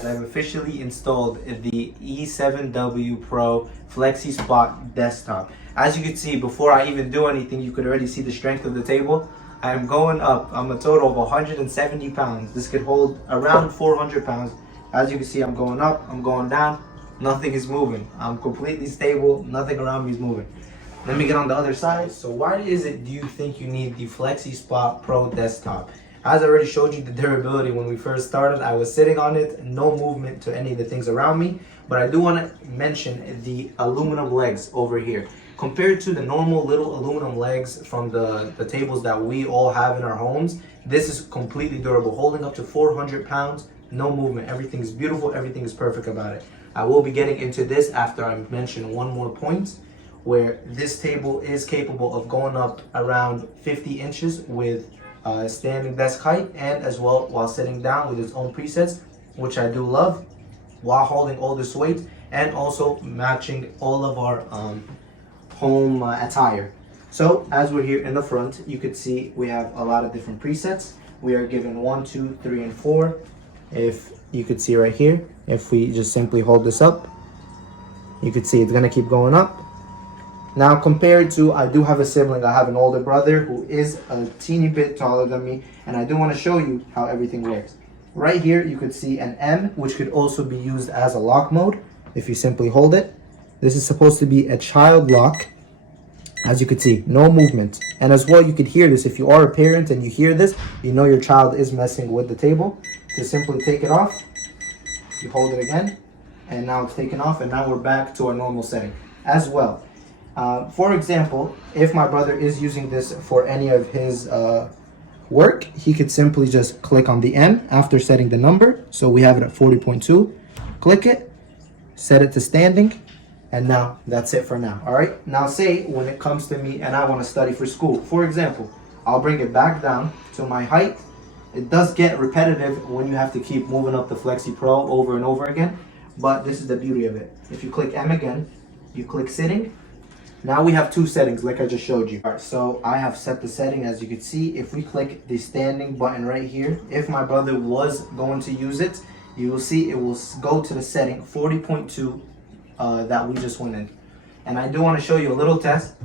guys, I've officially installed the E7W Pro FlexiSpot desktop. As you can see, before I even do anything, you could already see the strength of the table. I am going up. I'm a total of 170 pounds. This could hold around 400 pounds. As you can see, I'm going up, I'm going down. Nothing is moving. I'm completely stable. Nothing around me is moving. Let me get on the other side. So why is it do you think you need the FlexiSpot Pro desktop? As I already showed you the durability when we first started, I was sitting on it, no movement to any of the things around me. But I do want to mention the aluminum legs over here. Compared to the normal little aluminum legs from the tables that we all have in our homes, this is completely durable, holding up to 400 pounds, no movement. Everything is beautiful, everything is perfect about it. I will be getting into this after I mention one more point, where this table is capable of going up around 50 inches with standing desk height, and as well while sitting down with its own presets, which I do love, while holding all this weight and also matching all of our home attire. So as we're here in the front, you could see we have a lot of different presets. We are given 1, 2, 3, and 4. If you could see right here, if we just simply hold this up, you could see it's gonna keep going up. Now compared to, I do have a sibling, I have an older brother who is a teeny bit taller than me, and I do want to show you how everything works. Right here you could see an M, which could also be used as a lock mode if you simply hold it. This is supposed to be a child lock. As you could see, no movement. And as well, you could hear this. If you are a parent and you hear this, you know your child is messing with the table. To simply take it off, you hold it again, and now it's taken off, and now we're back to our normal setting. As well, for example, if my brother is using this for any of his work, he could simply just click on the M after setting the number. So we have it at 40.2. Click it, set it to standing, and now that's it for now. All right. Now say when it comes to me and I want to study for school, for example, I'll bring it back down to my height. It does get repetitive when you have to keep moving up the Flexi Pro over and over again, but this is the beauty of it. If you click M again, you click sitting. Now we have two settings like I just showed you. All right, so I have set the setting. As you can see, if we click the standing button right here, if my brother was going to use it, you will see it will go to the setting 40.2 that we just went in. And I do want to show you a little test.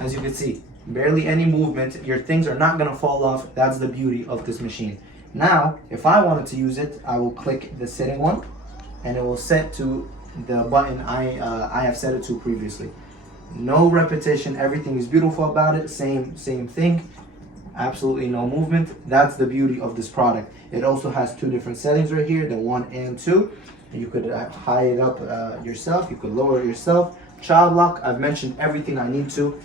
As you can see, barely any movement. Your things are not going to fall off. That's the beauty of this machine. Now, if I wanted to use it, I will click the sitting one, and it will set to the button I have set it to previously. No repetition, everything is beautiful about it. Same thing, absolutely no movement. That's the beauty of this product. It also has two different settings right here, the 1 and 2. You could high it up yourself, you could lower it yourself. Child lock, I've mentioned everything I need to.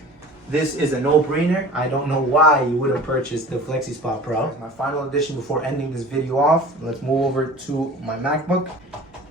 This is a no-brainer. I don't know why you wouldn't purchase the FlexiSpot Pro. My final addition before ending this video off, let's move over to my MacBook.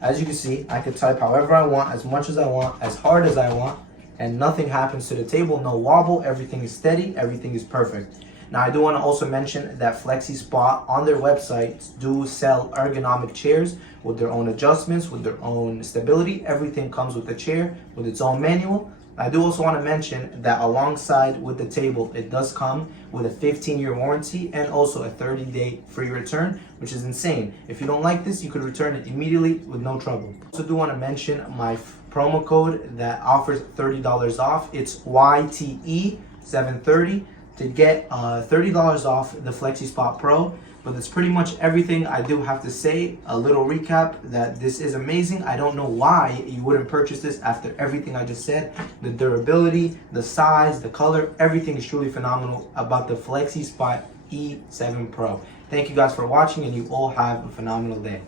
As you can see, I could type however I want, as much as I want, as hard as I want, and nothing happens to the table, no wobble, everything is steady, everything is perfect. Now I do want to also mention that FlexiSpot on their website do sell ergonomic chairs with their own adjustments, with their own stability. Everything comes with the chair, with its own manual. I do also want to mention that alongside with the table, it does come with a 15-year warranty and also a 30-day free return, which is insane. If you don't like this, you could return it immediately with no trouble. I also do want to mention my promo code that offers $30 off. It's YTE730 to get $30 off the FlexiSpot Pro. But that's pretty much everything. I do have to say a little recap that this is amazing. I don't know why you wouldn't purchase this after everything I just said. The durability, the size, the color, everything is truly phenomenal about the FlexiSpot E7 Pro. Thank you guys for watching, and you all have a phenomenal day.